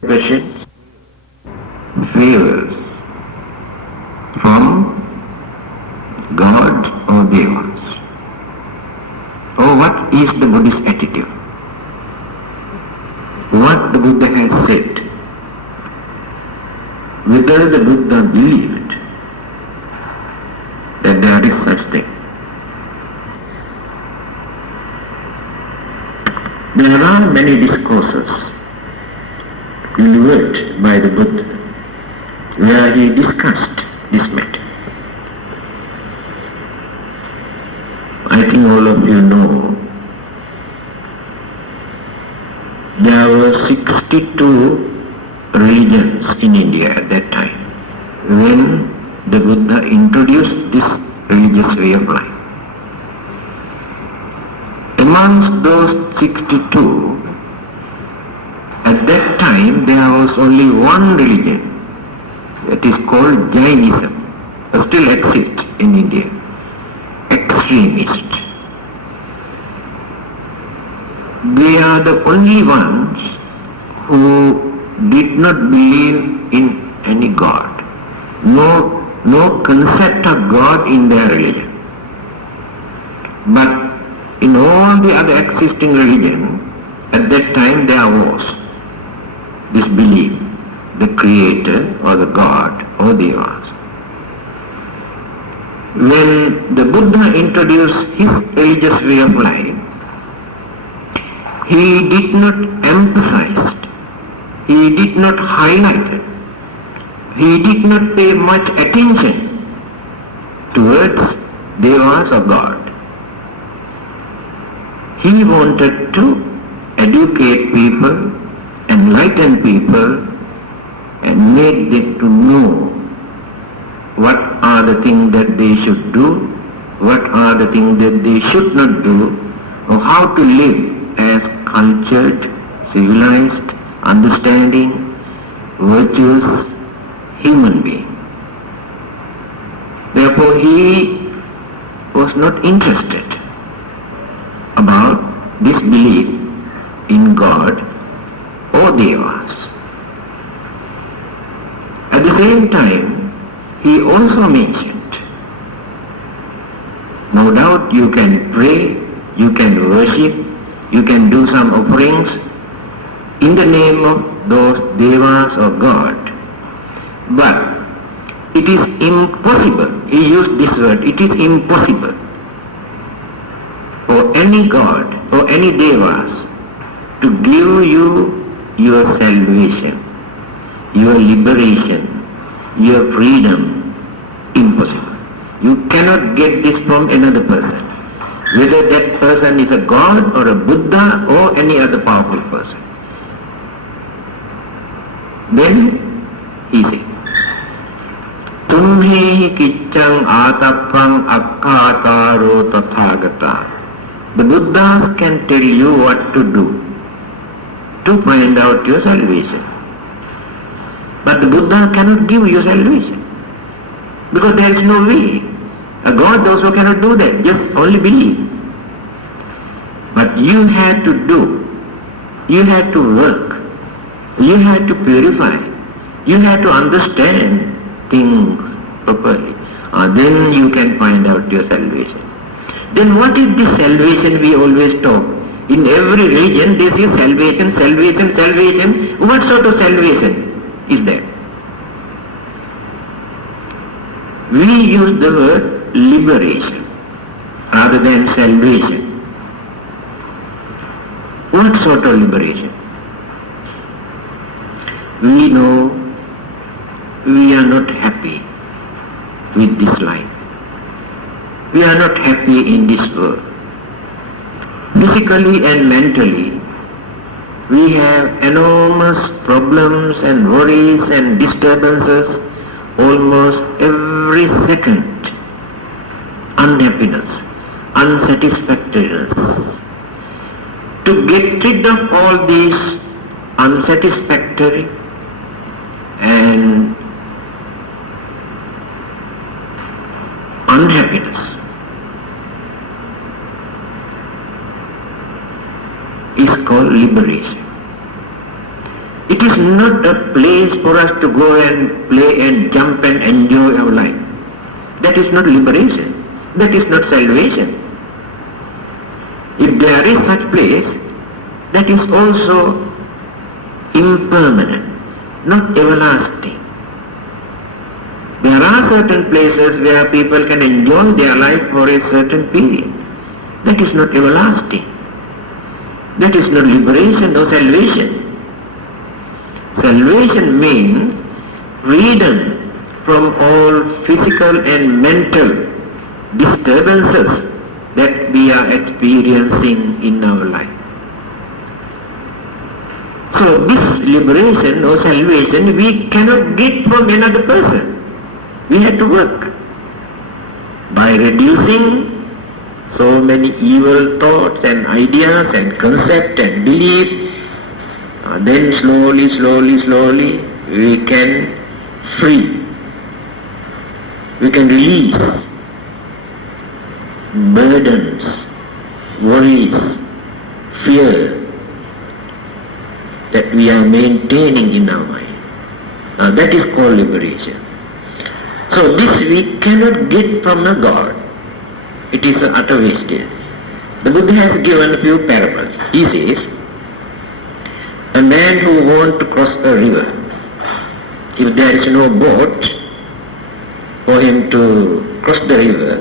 questions, favors from God or Devas? Or what is the Buddhist attitude? What the Buddha has said? Whether the Buddha believed that there is such thing. There are many discourses delivered by the Buddha where he discussed this matter. I think all of you know there were 62 religions in India at that time when the Buddha introduced this religious way of life. Amongst those 62, at that time there was only one religion that is called Jainism, still exists in India, extremist. They are the only ones who did not believe in any God. No concept of God in their religion. But in all the other existing religions, at that time there was this belief, the Creator or the God or Devas. When the Buddha introduced his religious way of life, he did not emphasize, he did not highlight it, he did not pay much attention towards Devas or God. He wanted to educate people, enlighten people, and make them to know what are the things that they should do, what are the things that they should not do, or how to live as cultured, civilized, understanding, virtuous human being. Therefore he was not interested about this belief in God or Devas. At the same time, he also mentioned, no doubt you can pray, you can worship, you can do some offerings in the name of those Devas or God. But it is impossible, he used this word, it is impossible for any God or any Devas to give you your salvation, your liberation, your freedom. Impossible. You cannot get this from another person, whether that person is a God or a Buddha or any other powerful person. Then he said, Tumhehi kiccang atappang akkhataro tathagata. The Buddhas can tell you what to do to find out your salvation. But the Buddha cannot give you salvation, because there is no way. A God also cannot do that, just only believe. But you have to do, you have to work, you have to purify, you have to understand things properly. Then you can find out your salvation. Then what is this salvation we always talk? In every religion this is salvation, salvation, salvation. What sort of salvation is that? We use the word liberation rather than salvation. What sort of liberation? We know we are not happy with this life. We are not happy in this world. Physically and mentally, we have enormous problems and worries and disturbances almost every second. Unhappiness, unsatisfactoriness. To get rid of all these unsatisfactory and unhappiness is called liberation. It is not a place for us to go and play and jump and enjoy our life. That is not liberation. That is not salvation. If there is such place, that is also impermanent, not everlasting. There are certain places where people can enjoy their life for a certain period. That is not everlasting. That is not liberation or salvation. Salvation means freedom from all physical and mental disturbances that we are experiencing in our life. So this liberation or salvation we cannot get from another person. We have to work by reducing so many evil thoughts and ideas and concepts and beliefs. Then slowly we can free. We can release burdens, worries, fear that we are maintaining in our mind. That is called liberation. So this we cannot get from a God. It is an utter wastage. The Buddha has given a few parables. He says, a man who wants to cross a river, if there is no boat for him to cross the river,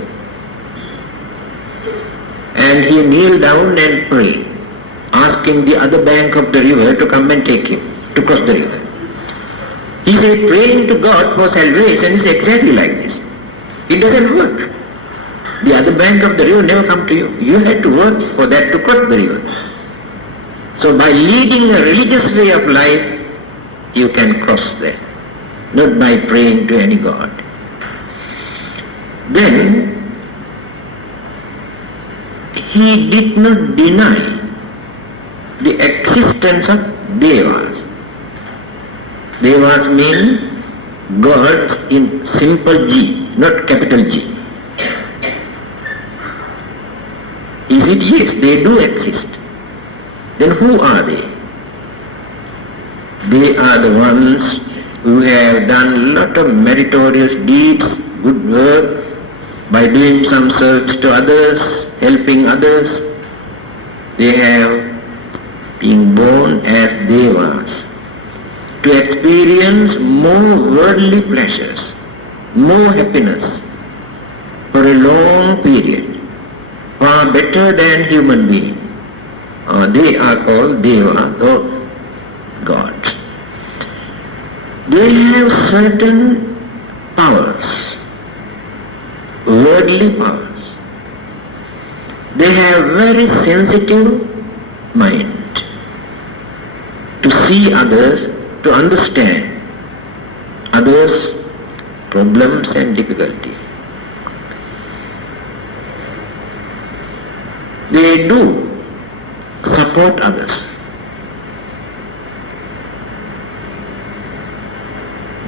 and he kneel down and pray, asking the other bank of the river to come and take him to cross the river. He says praying to God for salvation is exactly like this. It doesn't work. The other bank of the river never come to you. You have to work for that to cross the river. So by leading a religious way of life, you can cross that, not by praying to any God. Then he did not deny the existence of Devas. Devas mean gods in simple G, not capital G. He said, yes, they do exist. Then who are they? They are the ones who have done a lot of meritorious deeds, good work, by doing some service to others, helping others. They have been born as Devas to experience more worldly pleasures, more happiness for a long period, far better than human beings. They are called Devas or gods. They have certain powers, worldly powers. They have very sensitive mind to see others, to understand others' problems and difficulties. They do support others.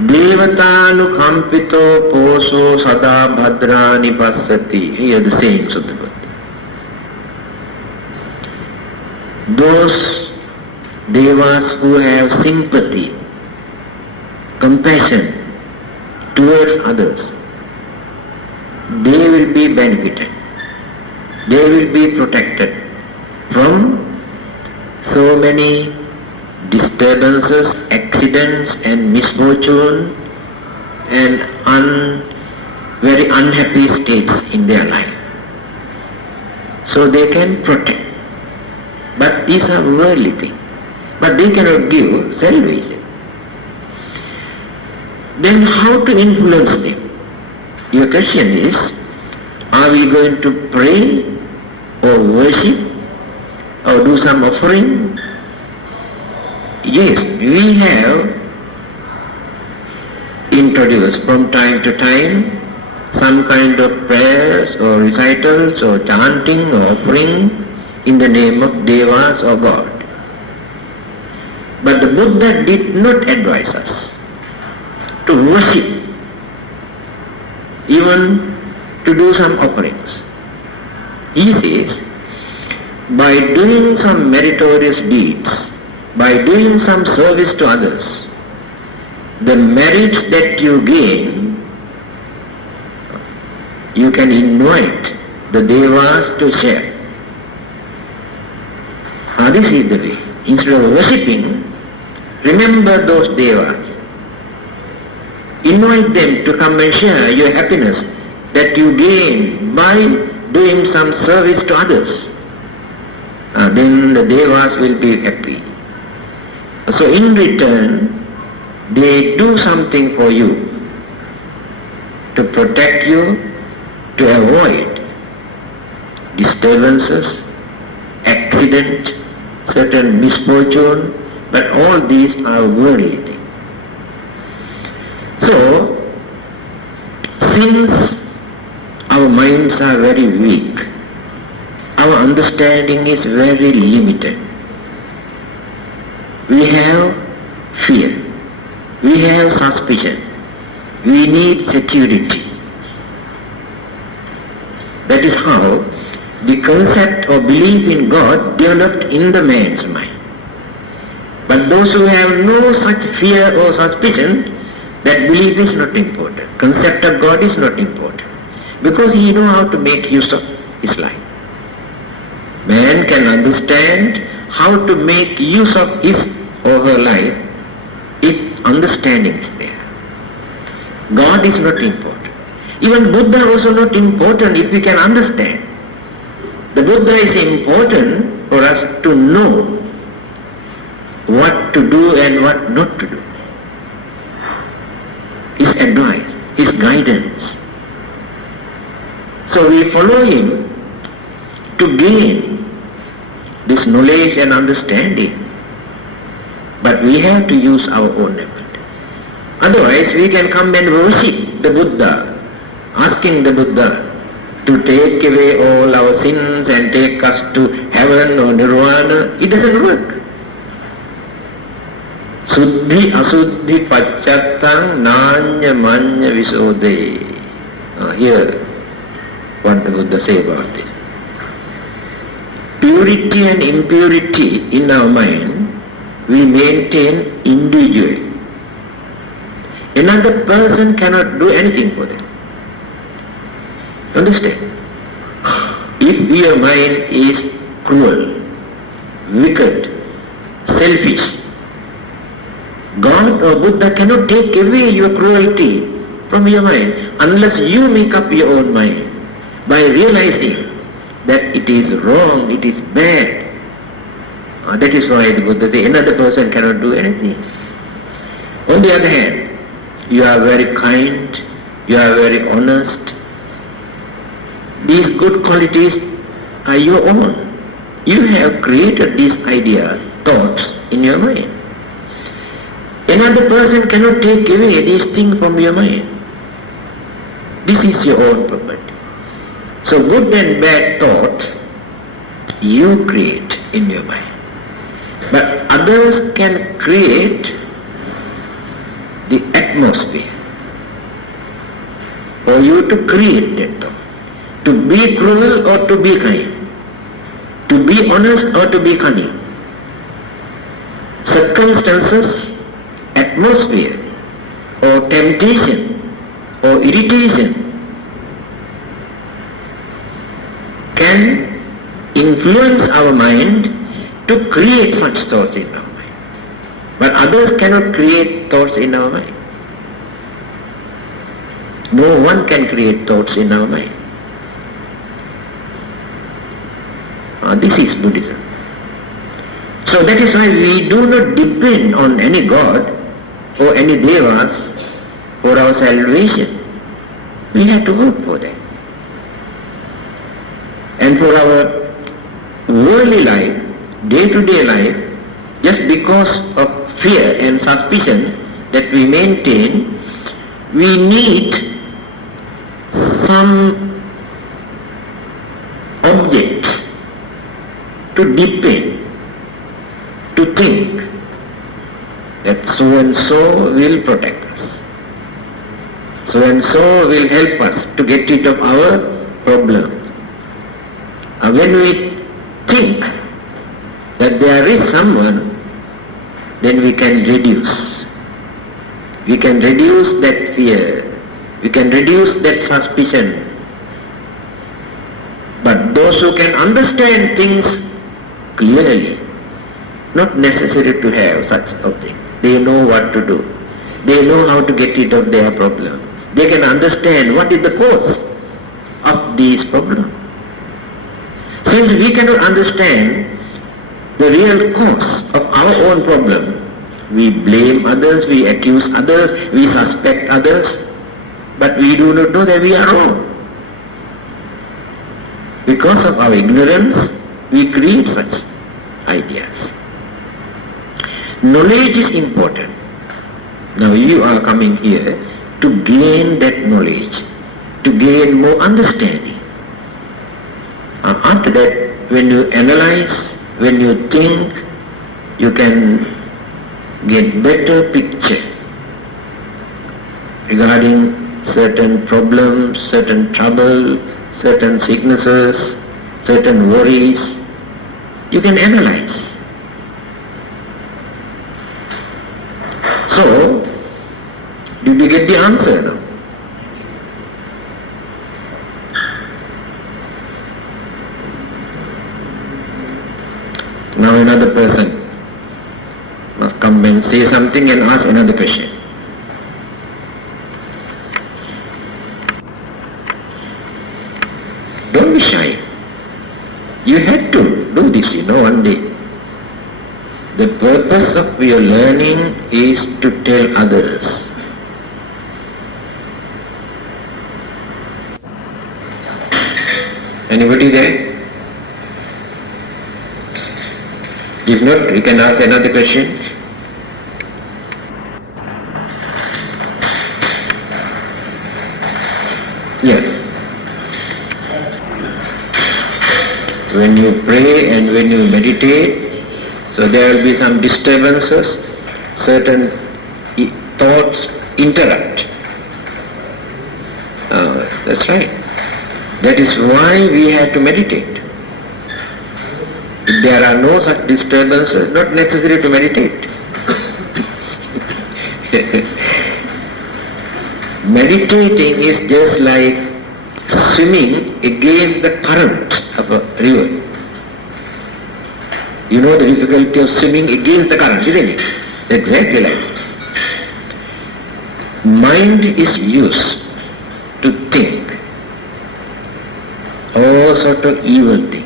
Devatanukampito poso sada bhadrani passati. Here the sayings of the Buddha. Those Devas who have sympathy, compassion towards others, they will be benefited. They will be protected from so many disturbances, accidents and misfortune and very unhappy states in their life. So they can protect. But these are worldly things. But they cannot give salvation. Then how to influence them? Your question is, are we going to pray or worship or do some offering? Yes, we have introduced from time to time some kind of prayers or recitals or chanting or offering in the name of Devas or God. But the Buddha did not advise us to worship, even to do some offerings. He says, by doing some meritorious deeds, by doing some service to others, the merits that you gain, you can invite the Devas to share. This is the way. Instead of worshipping, remember those Devas. Invite them to come and share your happiness that you gain by doing some service to others. Then the Devas will be happy. So in return, they do something for you to protect you, to avoid disturbances, accident, certain misfortune, but all these are worldly things. So, since our minds are very weak, our understanding is very limited. We have fear, we have suspicion, we need security. That is how the concept or belief in God developed in the man's mind. But those who have no such fear or suspicion, that belief is not important. Concept of God is not important. Because he knows how to make use of his life. Man can understand how to make use of his or her life if understanding is there. God is not important. Even Buddha also not important if we can understand. The Buddha is important for us to know what to do and what not to do. His advice, his guidance. So we follow him to gain this knowledge and understanding. But we have to use our own effort. Otherwise we can come and worship the Buddha, asking the Buddha to take away all our sins and take us to heaven or nirvana. It doesn't work. Suddhi asuddhi pacchattam nanya manya visode. Here, what the Buddha say about this. Purity and impurity in our mind, we maintain individually. Another person cannot do anything for them. Understand? If your mind is cruel, wicked, selfish, God or Buddha cannot take away your cruelty from your mind unless you make up your own mind by realizing that it is wrong, it is bad. That is why the Buddha says another person cannot do anything. On the other hand, you are very kind, you are very honest. These good qualities are your own. You have created these ideas, thoughts in your mind. Another person cannot take away these things from your mind. This is your own property. So good and bad thoughts you create in your mind. But others can create the atmosphere for you to create that thought. To be cruel or to be kind. To be honest or to be cunning. Circumstances, atmosphere, or temptation, or irritation can influence our mind to create such thoughts in our mind. But others cannot create thoughts in our mind. No one can create thoughts in our mind. This is Buddhism. So that is why we do not depend on any God or any devas for our salvation. We have to work for that. And for our worldly life, day-to-day life, just because of fear and suspicion that we maintain, we need some objects to depend, to think that so and so will protect us. So and so will help us to get rid of our problem. When we think that there is someone then we can reduce. We can reduce that fear. We can reduce that suspicion. But those who can understand things clearly, not necessary to have such object. They know what to do. They know how to get rid of their problem. They can understand what is the cause of these problems. Since we cannot understand the real cause of our own problem, we blame others, we accuse others, we suspect others, but we do not know that we are wrong. Because of our ignorance, we create such ideas. Knowledge is important. Now you are coming here to gain that knowledge, to gain more understanding. And after that, when you analyze, when you think, you can get better picture regarding certain problems, certain trouble, certain sicknesses, certain worries. You can analyze. So, did you get the answer now? Now another person must come and say something and ask another question. Don't be shy. You have to do this, one day. The purpose of your learning is to tell others. Anybody there? If not, we can ask another question. Yeah. When you pray and when you meditate, so there will be some disturbances, certain thoughts interrupt. That's right. That is why we have to meditate. If there are no such disturbances, not necessary to meditate. Meditating is just like swimming against the current of a river. You know the difficulty of swimming against the current, isn't it? Exactly like this. Mind is used to think all sort of evil things,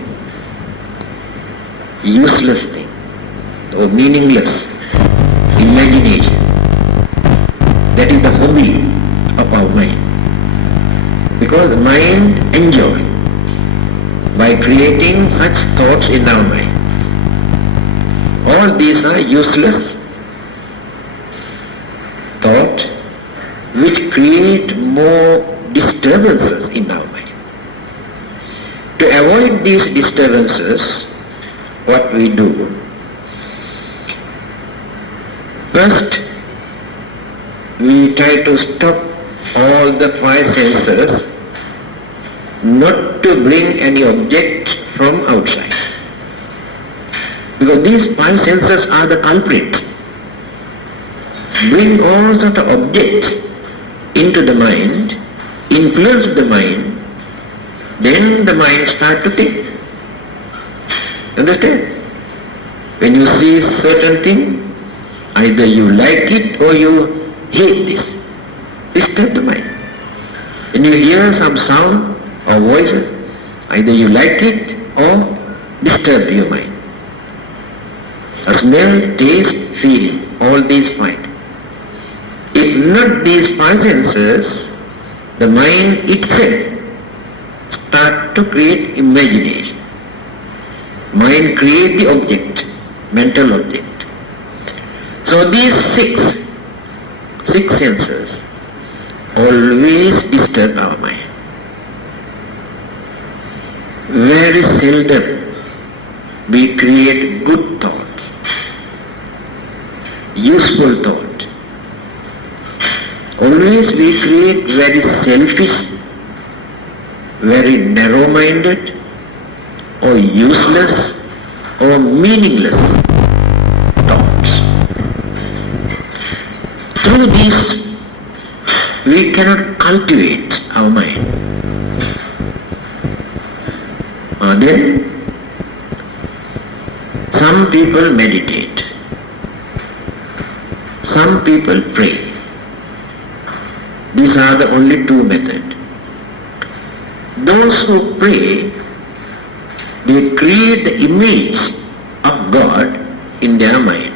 useless thing or meaningless imagination. That is the hobby of our mind. Because mind enjoys by creating such thoughts in our mind. All these are useless thoughts which create more disturbances in our mind. To avoid these disturbances, what we do? First, we try to stop all the five senses not to bring any object from outside. Because these five senses are the culprit. Bring all sort of objects into the mind, influence the mind, then the mind starts to think. Understand? When you see certain thing, either you like it or you hate this. Disturb the mind. When you hear some sound or voices, either you like it or disturb your mind. A smell, taste, feeling, all these five. If not these five senses, the mind itself starts to create imagination. Mind creates the object, mental object. So these six senses always disturb our mind. Very seldom we create good thoughts, useful thought. Always we create very selfish, very narrow-minded, or useless, or meaningless thoughts. Through this, we cannot cultivate our mind. Then, some people meditate, some people pray. These are the only two methods. Those who pray, they create the image of God in their mind.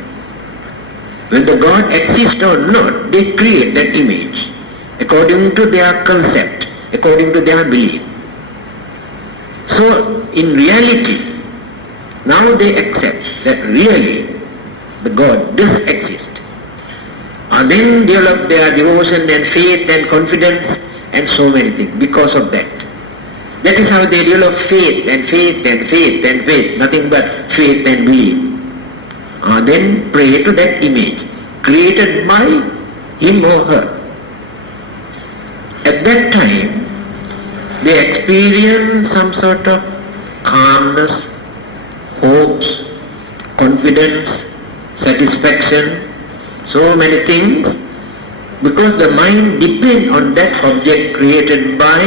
Whether God exists or not, they create that image according to their concept, according to their belief. So, in reality, now they accept that really the God does exist. And then develop their devotion and faith and confidence and so many things because of that. That is how they develop faith and faith and faith and faith, nothing but faith and belief. Then pray to that image created by him or her. At that time, they experience some sort of calmness, hopes, confidence, satisfaction, so many things, because the mind depends on that object created by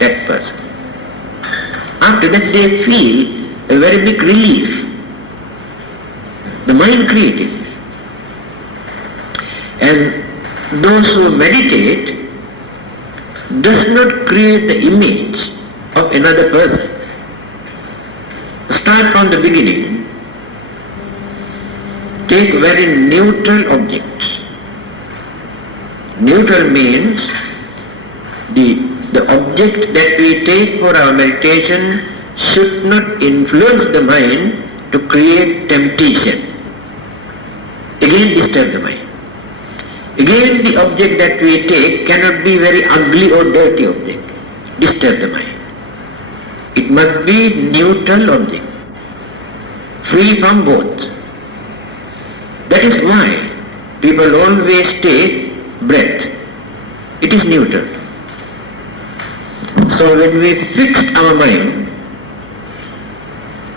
that person. After that they feel a very big relief. The mind created this. And those who meditate does not create the image of another person. Start from the beginning. Take very neutral objects. Neutral means the object that we take for our meditation should not influence the mind to create temptation. Again disturb the mind. Again the object that we take cannot be very ugly or dirty object. Disturb the mind. It must be neutral object, free from both. That is why people always take breath. It is neutral. So when we fix our mind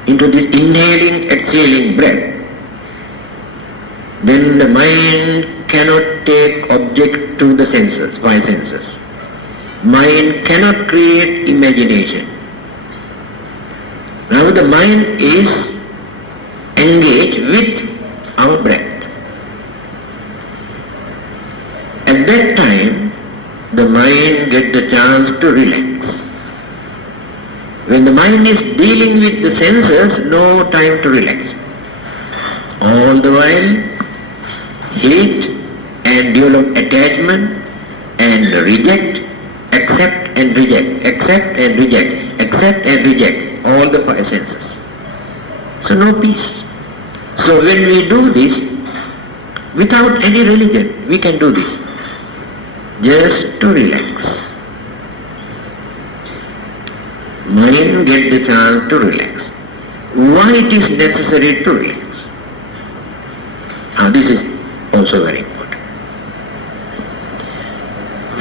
into this inhaling, exhaling breath, then the mind cannot take object to the senses, five senses. Mind cannot create imagination. Now the mind is engaged with our breath. At that time, the mind gets the chance to relax. When the mind is dealing with the senses, no time to relax. All the while, hate and develop attachment and reject, accept and reject, accept and reject, accept and reject, all the five senses. So no peace. So when we do this, without any religion, we can do this. Just to relax. Mind gets the chance to relax. Why it is necessary to relax? Now this is also very important.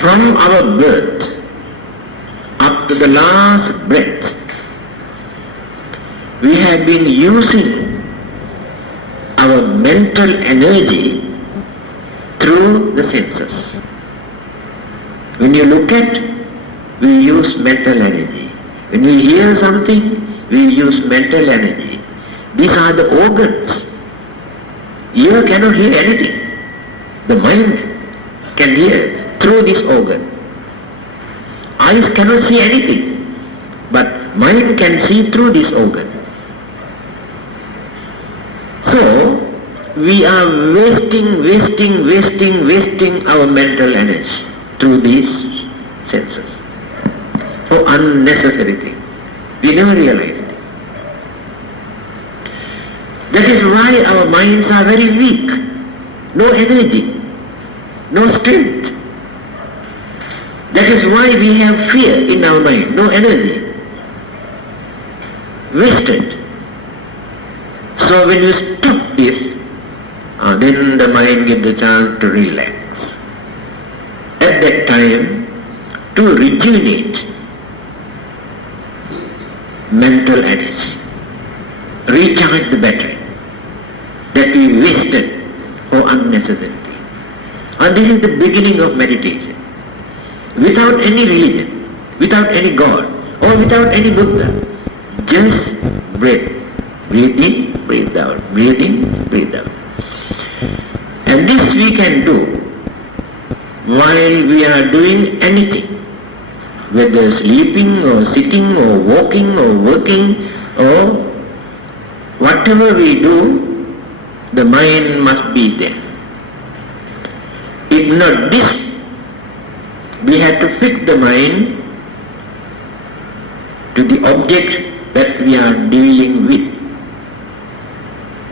From our birth up to the last breath, we have been using our mental energy through the senses. When you look at, we use mental energy. When we hear something, we use mental energy. These are the organs. Ear cannot hear anything. The mind can hear through this organ. Eyes cannot see anything, but mind can see through this organ. So, we are wasting our mental energy through these senses for unnecessary things. We never realize it. That is why our minds are very weak. No energy, no strength. That is why we have fear in our mind, no energy. Wasted. So when you stop this, then the mind gets the chance to relax. At that time, to rejuvenate mental energy, recharge the battery that we wasted for unnecessary things. And this is the beginning of meditation. Without any religion, without any God, or without any Buddha. Just breathe. Breathe in, breathe out. Breathe in, breathe out. And this we can do while we are doing anything. Whether sleeping or sitting or walking or working or whatever we do, the mind must be there. If not this, we have to fix the mind to the object that we are dealing with.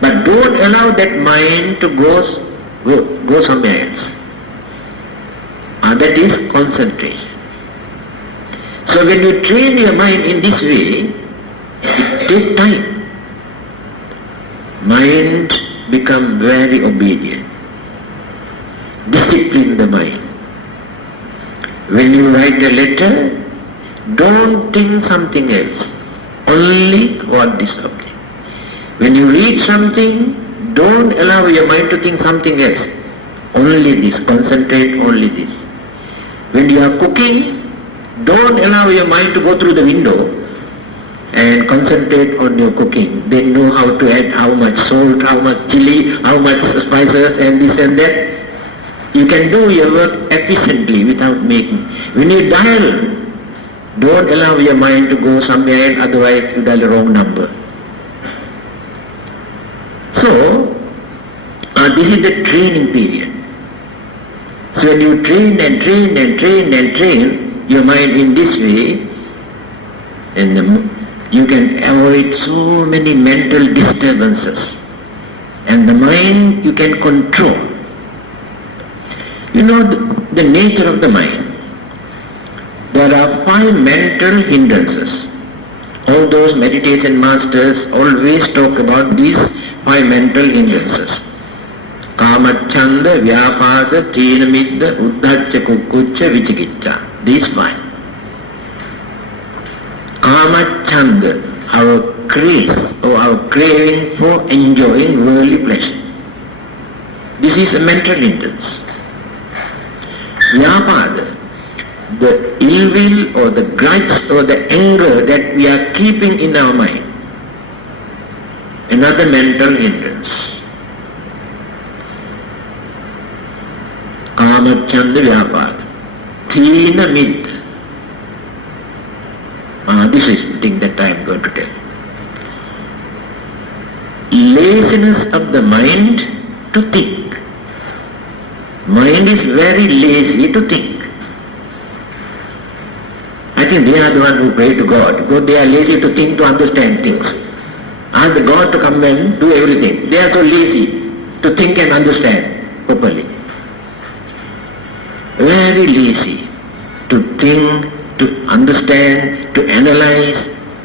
But don't allow that mind to go somewhere else. That is concentration. So when you train your mind in this way, it takes time. Mind becomes very obedient. Discipline the mind. When you write a letter, don't think something else. Only what this object. When you read something, don't allow your mind to think something else. Only this. Concentrate only this. When you are cooking, don't allow your mind to go through the window and concentrate on your cooking. Then know how to add how much salt, how much chili, how much spices and this and that. You can do your work efficiently without making. When you dial, don't allow your mind to go somewhere else, otherwise you dial the wrong number. So, this is the training period. So when you train and train and train and train your mind in this way, and you can avoid so many mental disturbances. And the mind you can control. You know the nature of the mind. There are 5 mental hindrances. All those meditation masters always talk about these 5 mental hindrances. Kamachanda, Vyapada, Chinamidda, Uddhacha, Kukkucha, Vichikicca. These 5. Kamachanda, our craze or our craving for enjoying worldly pleasure. This is a mental hindrance. Vyapada, the ill will or the grudge or the anger that we are keeping in our mind. Another mental hindrance. Kamachanda Vyapada. Thina Mid. This is the thing that I am going to tell. Laziness of the mind to think. Mind is very lazy to think. I think they are the ones who pray to God, because they are lazy to think, to understand things. Ask the God to come and do everything. They are so lazy to think and understand properly. Very lazy to think, to understand, to analyze,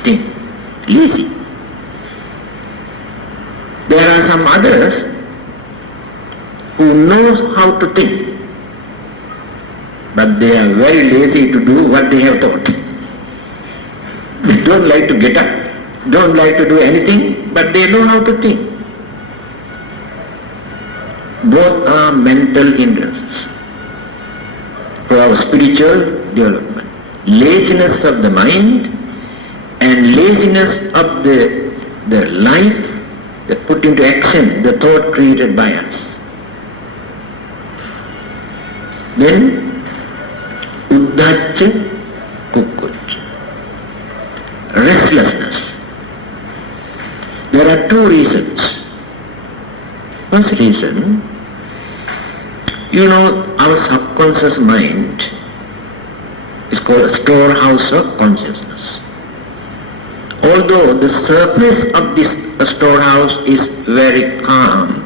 think. Lazy. There are some others who knows how to think, but they are very lazy to do what they have taught. They don't like to get up, don't like to do anything, but they know how to think. Both are mental hindrances for our spiritual development. Laziness of the mind and laziness of the life that put into action the thought created by us. Then, Uddhacha, Kukkucha. Restlessness. There are 2 reasons. First reason, our subconscious mind is called a storehouse of consciousness. Although the surface of this storehouse is very calm,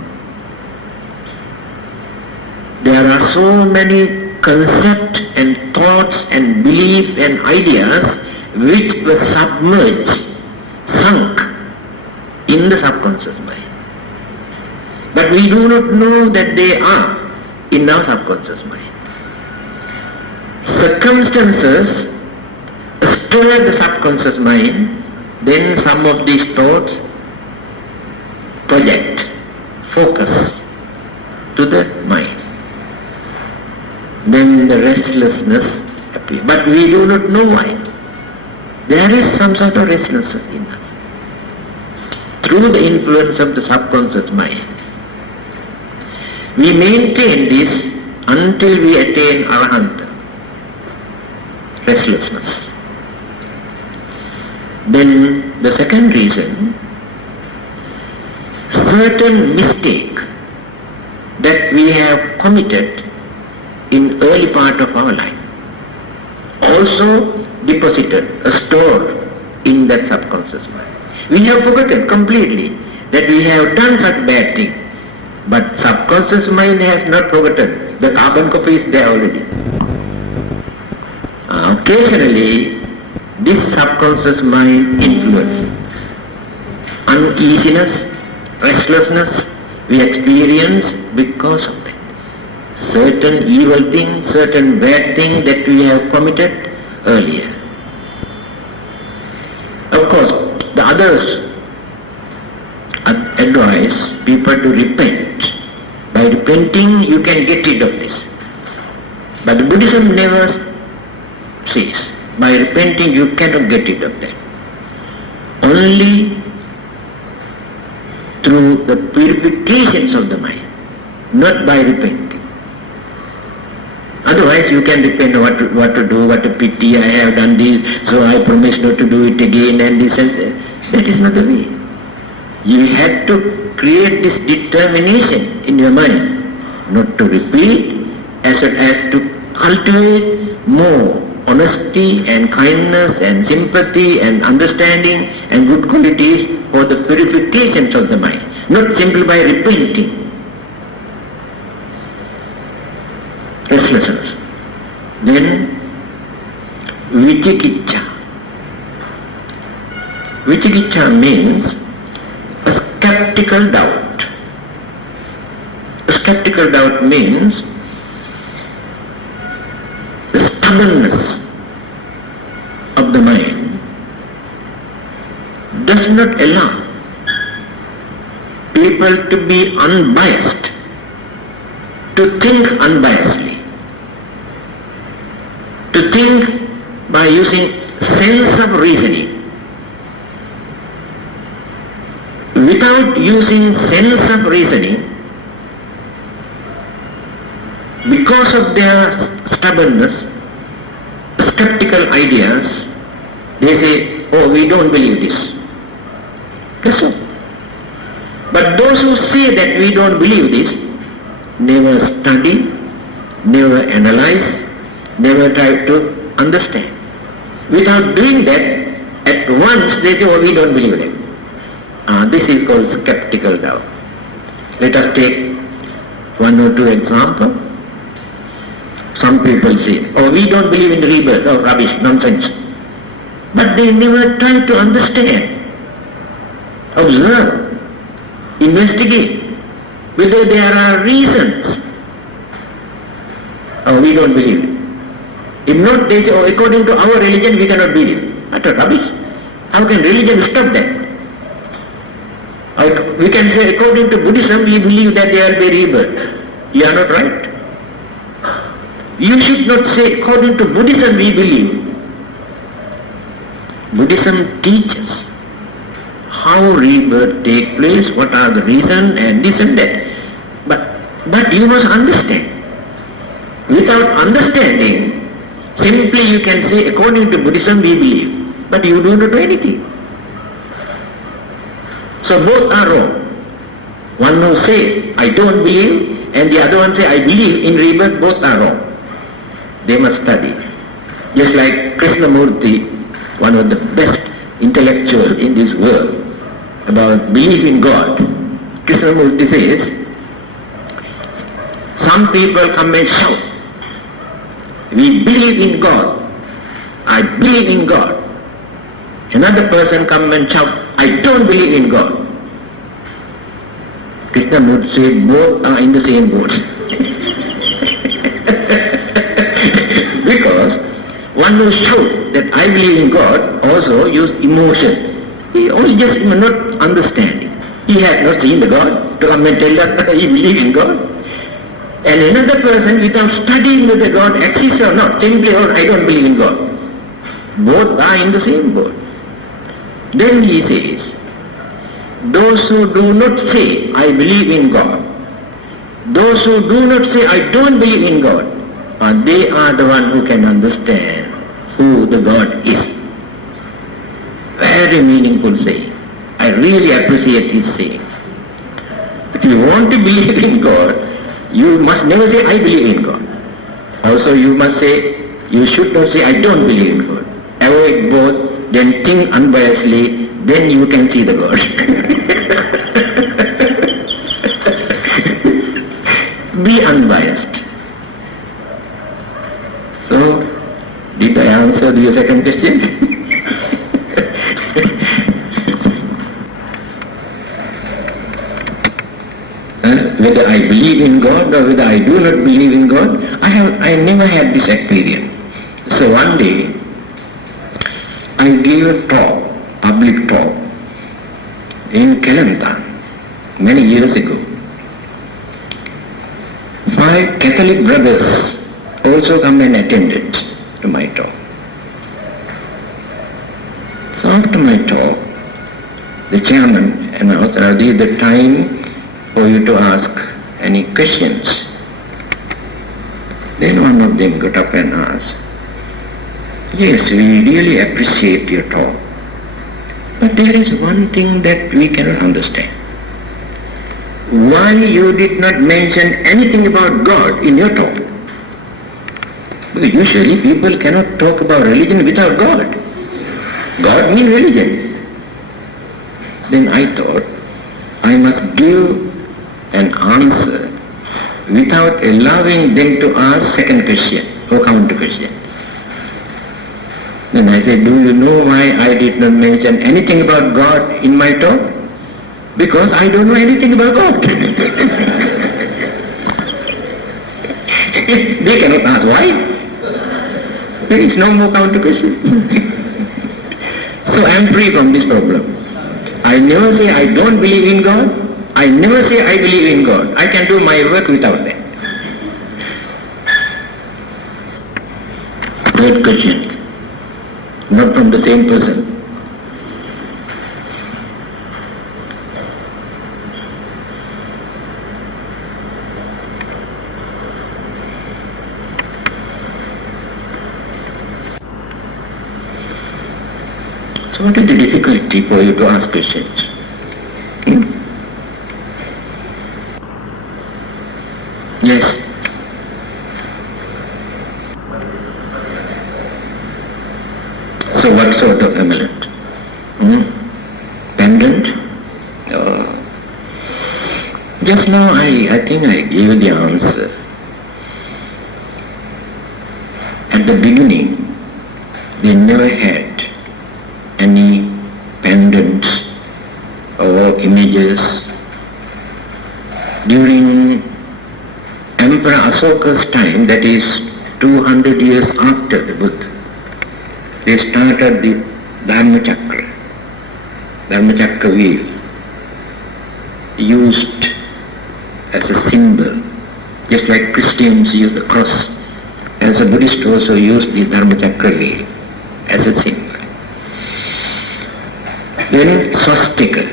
there are so many concepts and thoughts and beliefs and ideas which were submerged, sunk in the subconscious mind. But we do not know that they are in our subconscious mind. Circumstances stir the subconscious mind, then some of these thoughts project, focus to the mind. then the restlessness appears. But we do not know why. There is some sort of restlessness in us. Through the influence of the subconscious mind. We maintain this until we attain arahanta, restlessness. Then the second reason, certain mistake that we have committed in early part of our life also deposited, stored in that subconscious mind. We have forgotten completely that we have done such bad thing, but subconscious mind has not forgotten. The carbon copy is there already. Occasionally, this subconscious mind influences uneasiness, restlessness we experience because of that. Certain evil things, certain bad things that we have committed earlier. Of course, the others advise people to repent. By repenting, you can get rid of this. But Buddhism never says, by repenting you cannot get rid of that. Only through the purifications of the mind, not by repenting. Otherwise you can repent what to do, what a pity, I have done this, so I promise not to do it again and this and that. That is not the way. You have to create this determination in your mind, not to repeat, as well as to cultivate more honesty and kindness and sympathy and understanding and good qualities for the purifications of the mind, not simply by repenting. Restlessness. Then vicikiccha. Vicikiccha means a skeptical doubt. A skeptical doubt means the stubbornness of the mind does not allow people to be unbiased, to think unbiasedly, to think by using sense of reasoning. Without using sense of reasoning, because of their stubbornness, skeptical ideas, they say, oh, we don't believe this. That's all. But those who say that we don't believe this, never study, never analyze, never try to understand. Without doing that, at once they say, oh, we don't believe that. This is called skeptical doubt. Let us take one or two examples. Some people say, oh, we don't believe in rebirth, oh, rubbish, nonsense. But they never try to understand, observe, investigate whether there are reasons. Oh, we don't believe it. If not, they say, oh, according to our religion, we cannot believe. Utter rubbish. How can religion stop that? Or we can say, according to Buddhism, we believe that there will be rebirth. You are not right. You should not say, according to Buddhism, we believe. Buddhism teaches how rebirth takes place, what are the reasons, and this and that. But you must understand. Without understanding, simply you can say, according to Buddhism, we believe. But you do not do anything. So both are wrong. One who says, I don't believe, and the other one says, I believe in rebirth, both are wrong. They must study. Just like Krishnamurti, one of the best intellectuals in this world, about belief in God. Krishnamurti says, some people come and shout, we believe in God, I believe in God. Another person come and shout, I don't believe in God. Krishnamurti said, both are in the same boat. Because one who shouts that I believe in God also use emotion. He only just not understanding. He has not seen the God to come and tell us that he believes in God. And another person, without studying whether God exists or not, simply, oh, I don't believe in God. Both are in the same boat. Then he says, those who do not say, I believe in God, those who do not say, I don't believe in God, they are the one who can understand who the God is. Very meaningful saying. I really appreciate his saying. If you want to believe in God, you must never say, I believe in God. Also you must say, you should not say, I don't believe in God. Avoid both, then think unbiasedly, then you can see the God. Be unbiased. So, did I answer your second question? Whether I believe in God or whether I do not believe in God, I never had this experience. So one day, I gave a talk, public talk, in Kelantan, many years ago. 5 Catholic brothers also come and attended to my talk. So after my talk, the chairman announced, this is the time for you to ask any questions. Then one of them got up and asked, yes, we really appreciate your talk, but there is one thing that we cannot understand. Why you did not mention anything about God in your talk? Because usually people cannot talk about religion without God. God means religion. Then I thought I must give an answer without allowing them to ask second question or counter question. Then I said, do you know why I did not mention anything about God in my talk? Because I don't know anything about God. They cannot ask why. There is no more counter question. So I am free from this problem. I never say I don't believe in God. I never say I believe in God. I can do my work without that. Third question, not from the same person. So what is the difficulty for you to ask questions? Yes. So what sort of amulet? Pendant? Just now I think I gave the answer. At the beginning, they never had any pendants or images. During Emperor Asoka's time, that is 200 years after the Buddha, they started the Dharmachakra wheel, used as a symbol, just like Christians use the cross, as a Buddhist also used the Dharmachakra wheel as a symbol. Then swastika,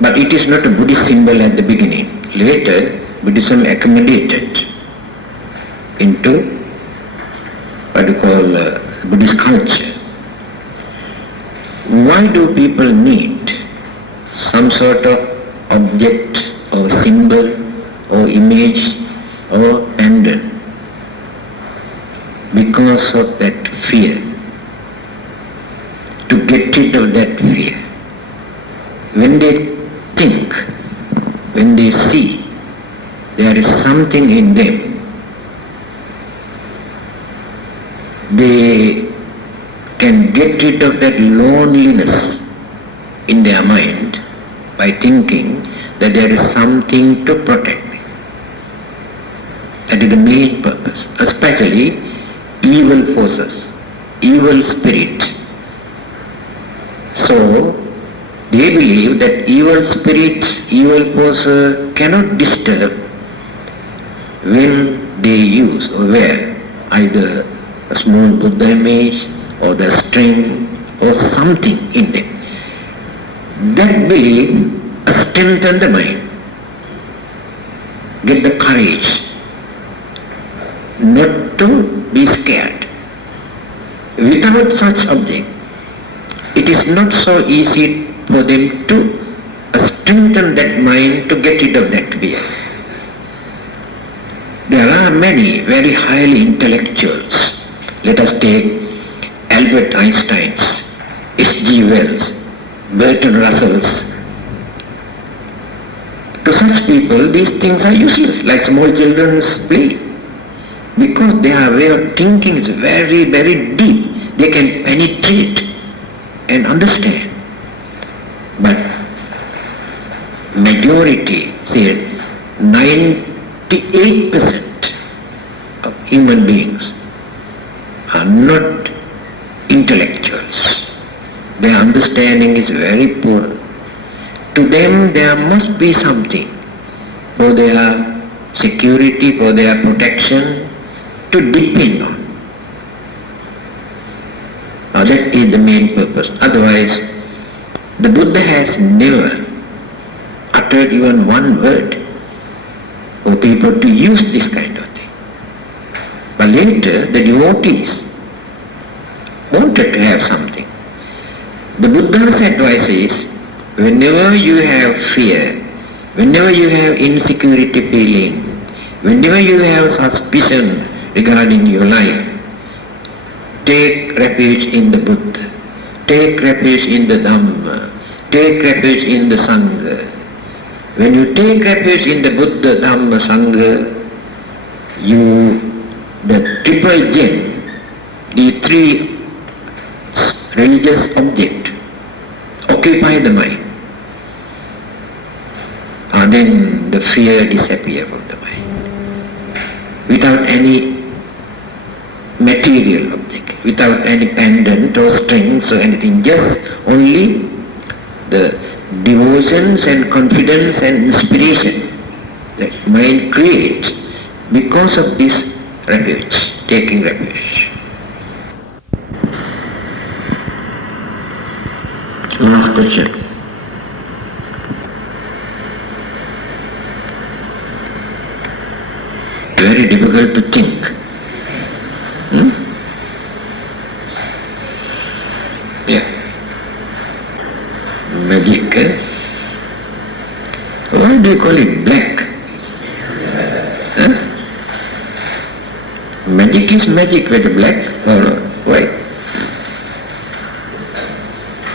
but it is not a Buddhist symbol at the beginning. Later, Buddhism accommodated into what you call Buddhist culture. Why do people need some sort of object or symbol or image or pendant? Because of that fear. To get rid of that fear. When they think, when they see, there is something in them, they can get rid of that loneliness in their mind by thinking that there is something to protect them. That is the main purpose, especially evil forces, evil spirit. So, they believe that evil spirit, evil force cannot disturb when they use or wear either a small Buddha image or the string or something in them, that belief strengthens the mind, get the courage not to be scared. Without such object, it is not so easy for them to strengthen that mind to get rid of that fear. There are many very highly intellectuals. Let us take Albert Einstein's, H.G. Wells, Bertrand Russell's. To such people, these things are useless, like small children's play, because their way of thinking is very, very deep. They can penetrate and understand. But majority, say 98% of human beings are not intellectuals. Their understanding is very poor. To them there must be something for their security, for their protection to depend on. Now that is the main purpose. Otherwise, the Buddha has never uttered even one word for people to use this kind of thing. But later, the devotees wanted to have something. The Buddha's advice is, whenever you have fear, whenever you have insecurity feeling, whenever you have suspicion regarding your life, take refuge in the Buddha, take refuge in the Dhamma, take refuge in the Sangha. When you take refuge in the Buddha, Dhamma, Sangha, the triple gem, the three religious objects occupy the mind. And then the fear disappears from the mind. Without any material object, without any pendant or strings or anything, just only the devotions and confidence and inspiration that mind creates because of this refuge, taking refuge. Last question. Very difficult to think. Yeah. Magic. Why do you call it black? Magic is magic, whether black or white.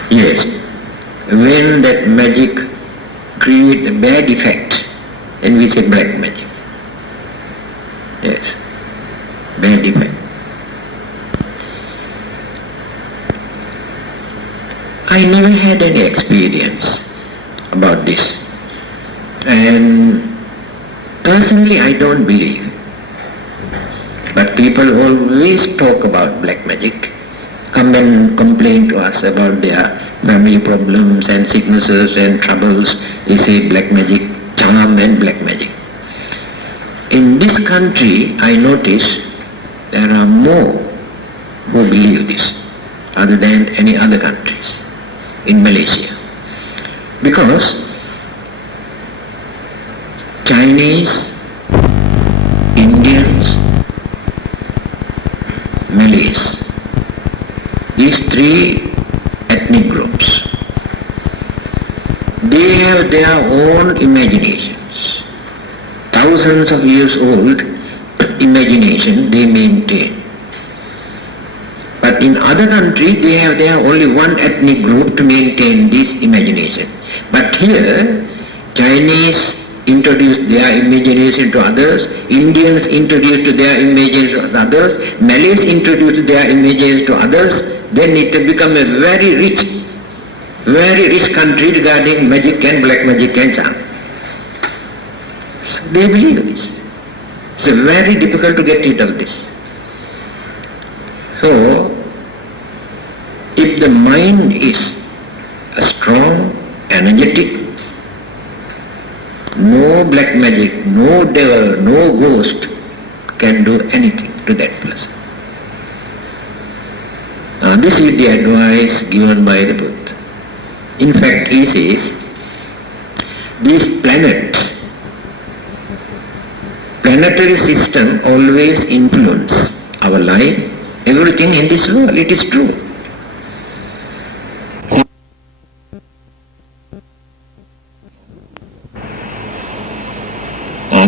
Yes. When that magic creates a bad effect, then we say black magic. Yes. Bad effect. I never had any experience about this. And personally I don't believe. But people always talk about black magic, come and complain to us about their family problems and sicknesses and troubles. They say black magic, charm and black magic. In this country, I notice there are more who believe this other than any other countries in Malaysia. Because Chinese, Indians, Malays, these three ethnic groups, they have their own imaginations. Thousands of years old imagination they maintain. But in other countries they have their only one ethnic group to maintain this imagination. But here Chinese introduce their imagination to others, Indians introduce their imagination to others, Malays introduce their imagination to others, then it will become a very rich country regarding magic and black magic and charm. So they believe this. It's very difficult to get rid of this. So, if the mind is strong, energetic, no black magic, no devil, no ghost can do anything to that person. This is the advice given by the Buddha. In fact, he says, these planetary system always influence our life, everything in this world, it is true.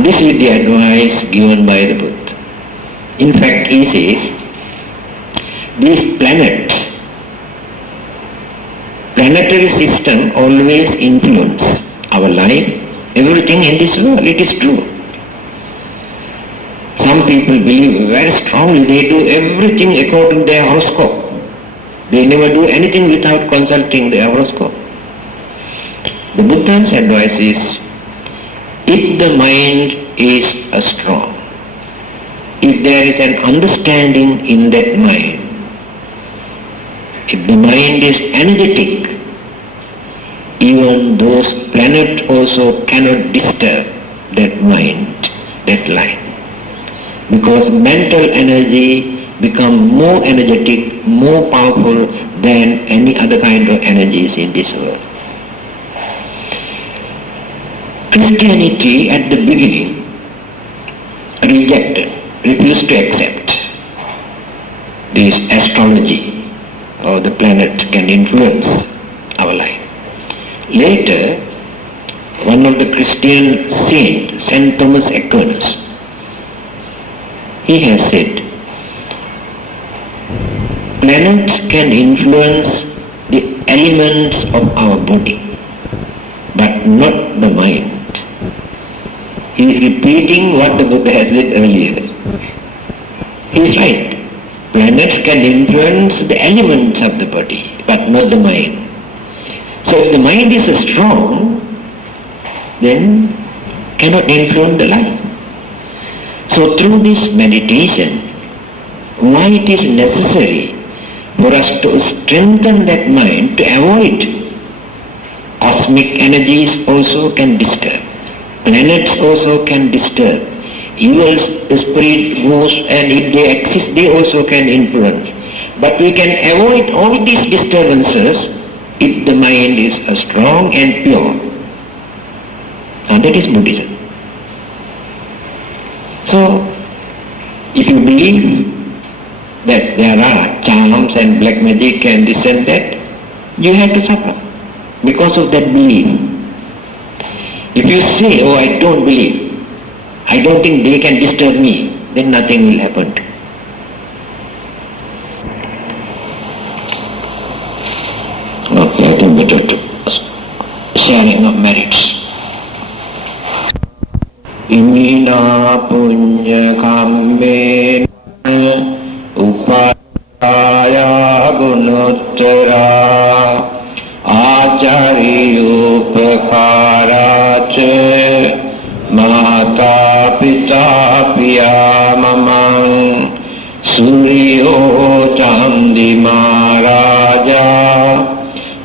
This is the advice given by the Buddha. In fact, he says, these planetary system always influence our life, everything in this world, it is true. Some people believe very strongly, they do everything according to their horoscope. They never do anything without consulting their horoscope. The Buddha's advice is, if the mind is strong, if there is an understanding in that mind, if the mind is energetic, even those planets also cannot disturb that mind, that life. Because mental energy becomes more energetic, more powerful than any other kind of energies in this world. Christianity at the beginning refused to accept this astrology or the planet can influence our life. Later, one of the Christian saints, Saint Thomas Aquinas, he has said, planets can influence the elements of our body, but not the mind. He is repeating what the Buddha has said earlier. He is right. Planets can influence the elements of the body, but not the mind. So if the mind is strong, then cannot influence the life. So through this meditation, why it is necessary for us to strengthen that mind to avoid cosmic energies also can disturb. Planets also can disturb. Evil spirit, ghosts, and if they exist, they also can influence. But we can avoid all these disturbances if the mind is strong and pure. And that is Buddhism. So, if you believe that there are charms and black magic and this and that, you have to suffer because of that belief. If you say, oh, I don't believe, I don't think they can disturb me, then nothing will happen. Okay, I think better to sharing of merits. Imina punya kamme upaya gunottara achariyupakaraca mata pita piya mamang suryo chandi maharaja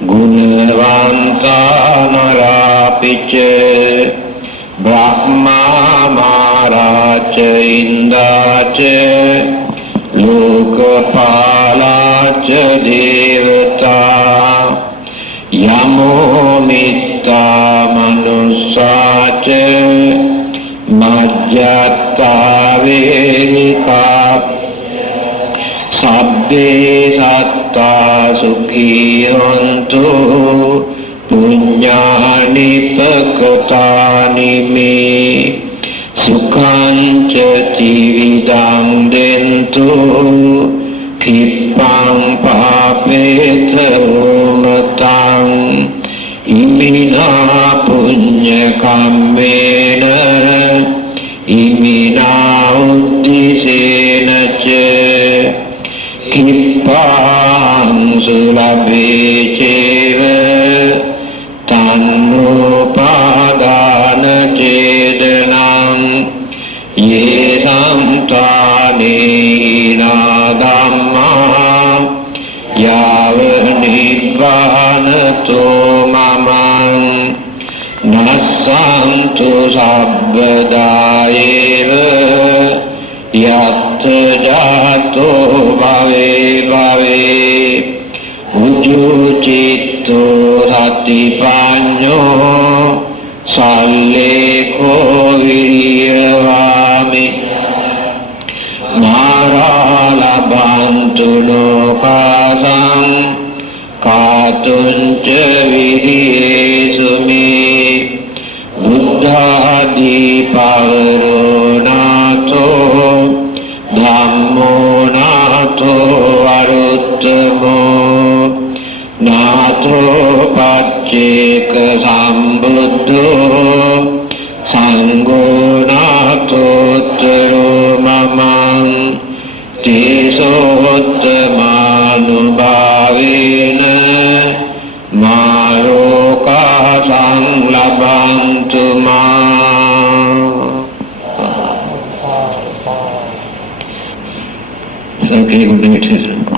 gunavanta narapica Brahma Maharaja Indaca Lokapalaca Devata Yamo Mitta Manusaca Majjata Vedika Sabbe Satta Sukhi Hantu Punyani pakatani me Sukhanca tividang dentu Kipang papeta umatang Imina punya kammena Imina uddisena ce Kipang sulabe ceva Tannupadana cedanam ye samtane dhamma yava nibbana to mamang nasantu සබ්බදායේව යත්ථ ජාතෝ භවේ භවේ උජුචිත්තෝ සතිපඤ්ඤෝ සල්ලේකෝ විරියවාමි නාරාලබන්තු ලෝකාසං කාතුංච විරියේසු මේ බුද්ධාදී පවරෝ නාතෝ ධම්මෝ නාතෝ අරුත්තමෝ නාතෝ පච්චේක සම්බුද්ධෝ සංඝෝ නාතෝත්තරෝ මමං තේසෝත්තමානුභාවේන මාරෝකා සංලබන්තු මා. Okay, good night.